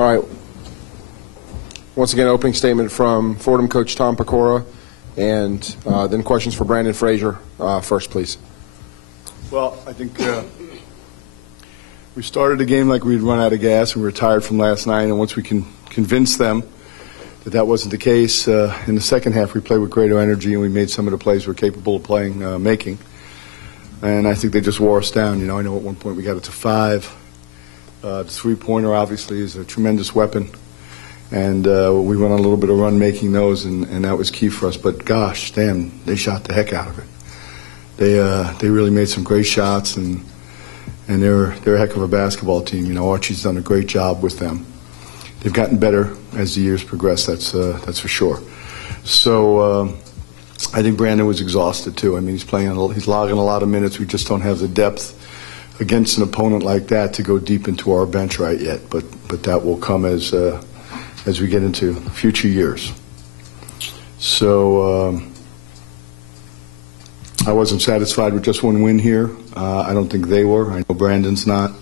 All right. Once again, opening statement from Fordham coach Tom Pecora, and then questions for Brandon Frazier first, please. Well, I think we started the game like we'd run out of gas and we were tired from last night, and once we can convince them that that wasn't the case, in the second half we played with greater energy and we made some of the plays we're capable of playing, making. And I think they just wore us down. You know, I know at one point we got it to 5. The three-pointer obviously is a tremendous weapon. And we went on a little bit of run making those, and that was key for us. But gosh, damn, they shot the heck out of it. They really made some great shots, and they're a heck of a basketball team. You know, Archie's done a great job with them. They've gotten better as the years progress. That's for sure. So I think Brandon was exhausted too. I mean, he's logging a lot of minutes. We just don't have the depth against an opponent like that to go deep into our bench right yet. But that will come as we get into future years. So I wasn't satisfied with just one win here. I don't think they were. I know Brandon's not.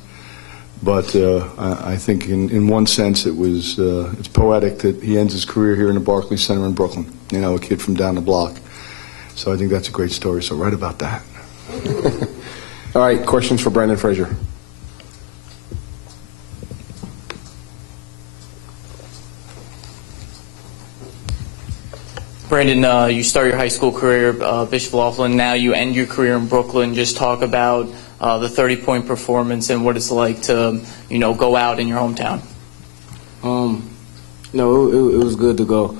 But I think in one sense it's poetic that he ends his career here in the Barclays Center in Brooklyn, you know, a kid from down the block. So I think that's a great story, so write about that. All right, questions for Brandon Frazier. Brandon, you start your high school career, Bishop Laughlin. Now you end your career in Brooklyn. Just talk about the 30-point performance and what it's like to, you know, go out in your hometown. No, it was good to go.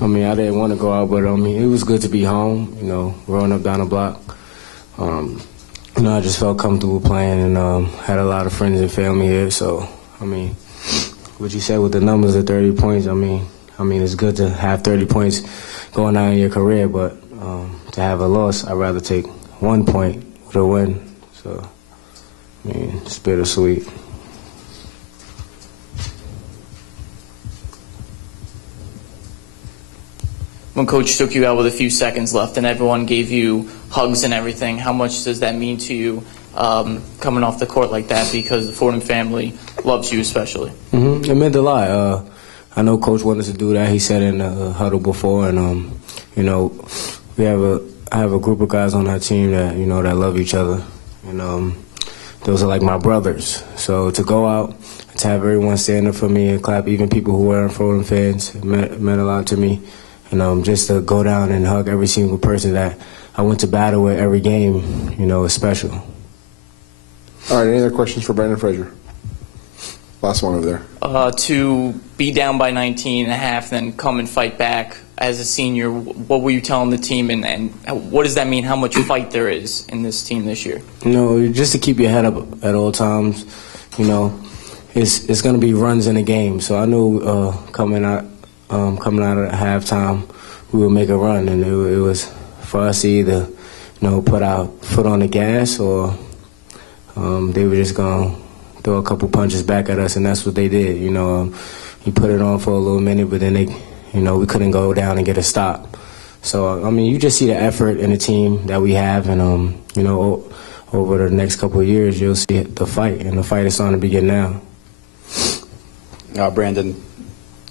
I mean, I didn't want to go out, but I mean, it was good to be home. You know, growing up down the block. You know, I just felt comfortable playing, and had a lot of friends and family here. So, I mean, what you said with the numbers of 30 points, I mean, it's good to have 30 points going out in your career, but to have a loss, I'd rather take 1 point with a win. So, I mean, it's bittersweet. When Coach took you out with a few seconds left and everyone gave you hugs and everything, how much does that mean to you coming off the court like that, because the Fordham family loves you especially? It meant a lot. I know Coach wanted us to do that. He said in the huddle before, and you know, I have a group of guys on our team that, you know, that love each other, and those are like my brothers. So to go out, to have everyone stand up for me and clap, even people who weren't Fordham fans, it meant a lot to me. And just to go down and hug every single person that I went to battle with every game, you know, is special. All right, any other questions for Brandon Frazier? Last one over there. To be down by 19 and a half, then come and fight back as a senior, what were you telling the team, and what does that mean, how much fight there is in this team this year? You know, just to keep your head up at all times. You know, it's going to be runs in the game. So I knew coming out of halftime, we would make a run, and it was for us to either, you know, put our foot on the gas, or they were just going to throw a couple punches back at us, and that's what they did. You know, he put it on for a little minute, but then you know, we couldn't go down and get a stop. So I mean, you just see the effort in the team that we have, and you know, over the next couple of years, you'll see the fight, and the fight is starting to begin now. Brandon,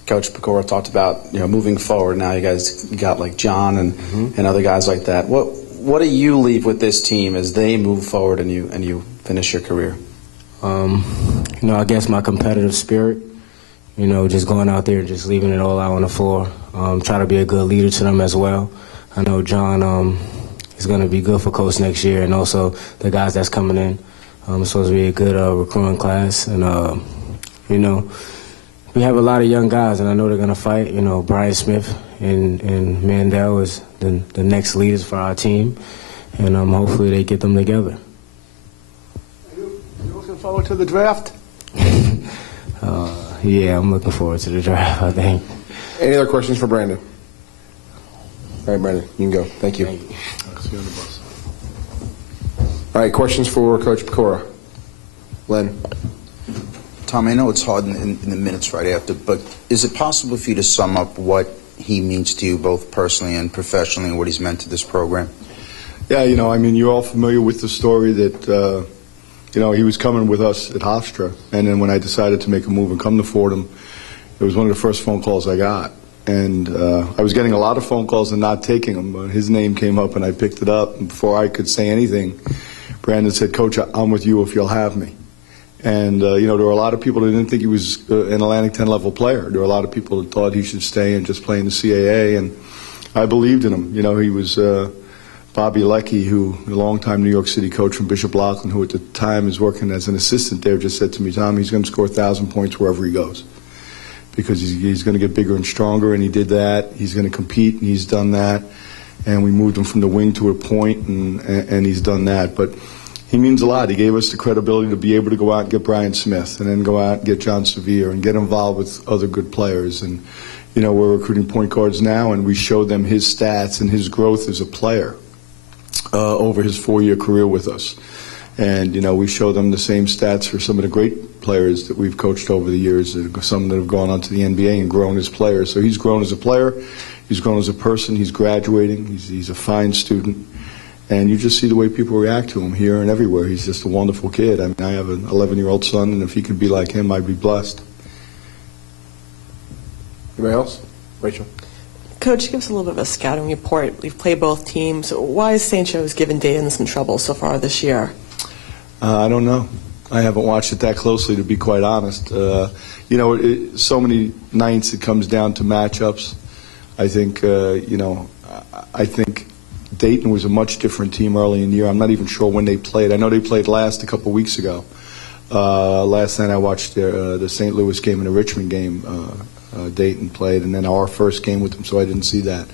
Coach Pecora talked about, you know, moving forward. Now you guys got like John and other guys like that. What do you leave with this team as they move forward and you finish your career? You know, I guess my competitive spirit. You know, just going out there and just leaving it all out on the floor. Try to be a good leader to them as well. I know John is going to be good for Coach next year, and also the guys that's coming in. It's supposed to be a good recruiting class, and you know, we have a lot of young guys, and I know they're going to fight. You know, Brian Smith and Mandel is the next leaders for our team, and hopefully they get them together. Are you looking forward to the draft? Yeah, I'm looking forward to the draft, I think. Any other questions for Brandon? All right, Brandon, you can go. Thank you. Thank you. I'll see you on the bus. All right, questions for Coach Pecora. Len. Tom, I know it's hard in the minutes right after, but is it possible for you to sum up what he means to you both personally and professionally, and what he's meant to this program? Yeah, you know, I mean, you're all familiar with the story that he was coming with us at Hofstra, and then when I decided to make a move and come to Fordham, it was one of the first phone calls I got. And I was getting a lot of phone calls and not taking them, but his name came up and I picked it up. And before I could say anything, Brandon said, "Coach, I'm with you if you'll have me." And, there were a lot of people that didn't think he was an Atlantic 10 level player. There were a lot of people that thought he should stay and just play in the CAA, and I believed in him. He was Bobby Leckie, who a longtime New York City coach from Bishop Loughlin, who at the time is working as an assistant there, just said to me, "Tom, he's going to score 1,000 points wherever he goes, because he's going to get bigger and stronger," and he did that. He's going to compete, and he's done that. And we moved him from the wing to a point, and he's done that. But he means a lot. He gave us the credibility to be able to go out and get Brian Smith, and then go out and get John Sevier, and get involved with other good players. And, we're recruiting point guards now, and we showed them his stats and his growth as a player over his 4-year career with us. And, we show them the same stats for some of the great players that we've coached over the years, some that have gone on to the NBA and grown as players. So he's grown as a player, he's grown as a person, he's graduating, he's a fine student. And you just see the way people react to him here and everywhere. He's just a wonderful kid. I mean, I have an 11-year-old son, and if he could be like him, I'd be blessed. Anybody else? Rachel? Coach, give us a little bit of a scouting report. We've played both teams. Why has St. Joe's given Dayton some trouble so far this year? I don't know. I haven't watched it that closely, to be quite honest. So many nights it comes down to matchups. I think, I think Dayton was a much different team early in the year. I'm not even sure when they played. I know they played last a couple weeks ago. Last night I watched the St. Louis game and the Richmond game. Dayton played, and then our first game with them, so I didn't see that.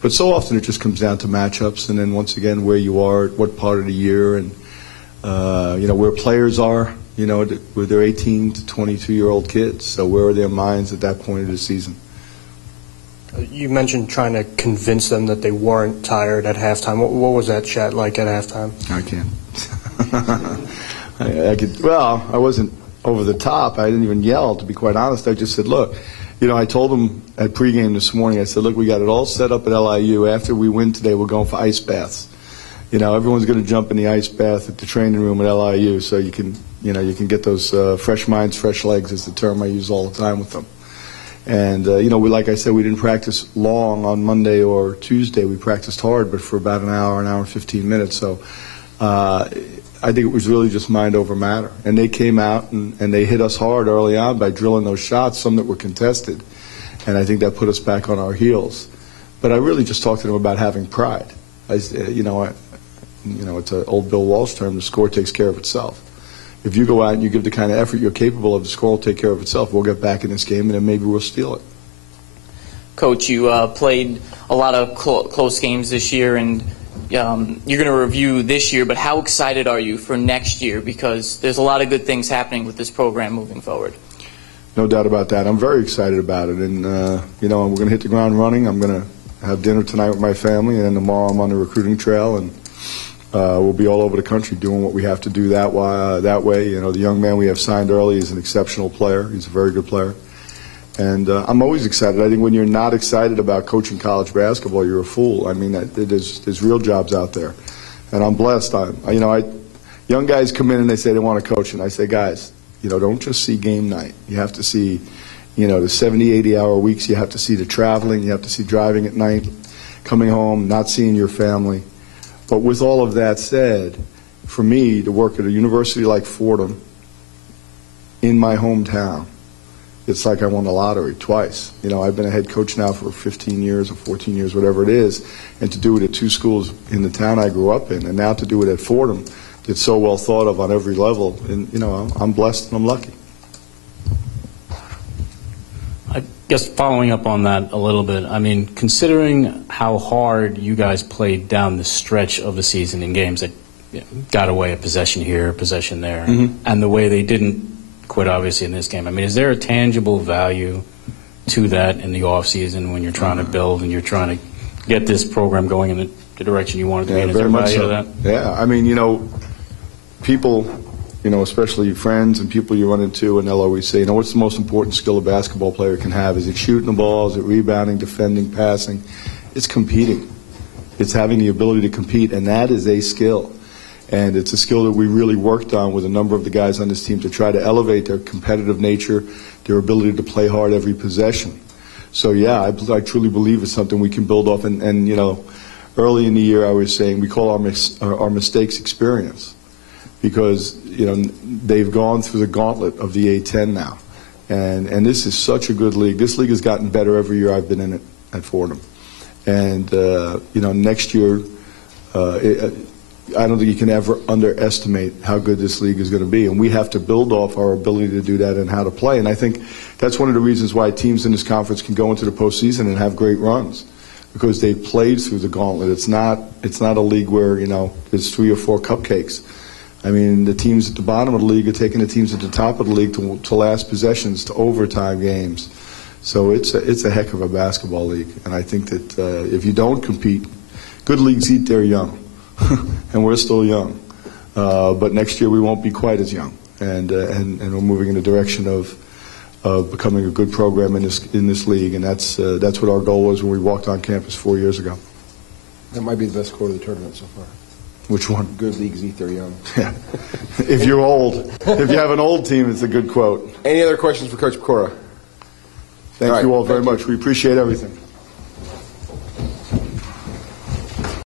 But so often it just comes down to matchups, and then once again where you are, what part of the year, and where players are, where they're 18 to 22-year-old kids. So where are their minds at that point of the season? You mentioned trying to convince them that they weren't tired at halftime. What was that chat like at halftime? I can't. I wasn't over the top. I didn't even yell, to be quite honest. I just said, look, I told them at pregame this morning, I said, look, we got it all set up at LIU. After we win today, we're going for ice baths. Everyone's going to jump in the ice bath at the training room at LIU, so you can get those fresh minds, fresh legs is the term I use all the time with them. And, like I said, we didn't practice long on Monday or Tuesday. We practiced hard, but for about an hour and 15 minutes. So I think it was really just mind over matter. And they came out and they hit us hard early on by drilling those shots, some that were contested. And I think that put us back on our heels. But I really just talked to them about having pride. It's an old Bill Walsh term, the score takes care of itself. If you go out and you give the kind of effort you're capable of, the score will take care of itself. We'll get back in this game, and then maybe we'll steal it. Coach, you played a lot of close games this year, and you're going to review this year, but how excited are you for next year? Because there's a lot of good things happening with this program moving forward. No doubt about that. I'm very excited about it, and, we're going to hit the ground running. I'm going to have dinner tonight with my family, and then tomorrow I'm on the recruiting trail, and we'll be all over the country doing what we have to do that way. The young man we have signed early is an exceptional player. He's a very good player. And I'm always excited. I think when you're not excited about coaching college basketball, you're a fool. I mean, there's real jobs out there. And I'm blessed. Young guys come in and they say they want to coach, and I say, guys, don't just see game night. You have to see, the 70, 80-hour weeks. You have to see the traveling. You have to see driving at night, coming home, not seeing your family. But with all of that said, for me to work at a university like Fordham in my hometown, it's like I won the lottery twice. I've been a head coach now for 15 years or 14 years, whatever it is, and to do it at two schools in the town I grew up in, and now to do it at Fordham, it's so well thought of on every level. And, I'm blessed and I'm lucky. I guess following up on that a little bit, I mean, considering how hard you guys played down the stretch of the season in games that got away a possession here, a possession there, and the way they didn't quit, obviously, in this game, I mean, is there a tangible value to that in the offseason when you're trying to build and you're trying to get this program going in the direction you want it to be in? Is there value to that? Yeah, I mean, people, especially friends and people you run into, and they'll always say, what's the most important skill a basketball player can have? Is it shooting the ball? Is it rebounding, defending, passing? It's competing. It's having the ability to compete, and that is a skill. And it's a skill that we really worked on with a number of the guys on this team to try to elevate their competitive nature, their ability to play hard every possession. So, yeah, I truly believe it's something we can build off. And you know, early in the year I was saying we call our mistakes experience, because, you know, they've gone through the gauntlet of the A-10 now. And this is such a good league. This league has gotten better every year I've been in it at Fordham. And, you know, next year, I don't think you can ever underestimate how good this league is going to be. And we have to build off our ability to do that and how to play. And I think that's one of the reasons why teams in this conference can go into the postseason and have great runs, because they played through the gauntlet. It's not a league where, you know, there's 3 or 4 cupcakes. I mean, the teams at the bottom of the league are taking the teams at the top of the league to last possessions, to overtime games. So it's a heck of a basketball league. And I think that if you don't compete, good leagues eat their young. And we're still young. But next year we won't be quite as young. And we're moving in the direction of becoming a good program in this league. And that's what our goal was when we walked on campus 4 years ago. That might be the best quote of the tournament so far. Which one? Good leagues eat their young. Yeah. If you're old. If you have an old team, it's a good quote. Any other questions for Coach Pecora? Thank you all very much. We appreciate everything.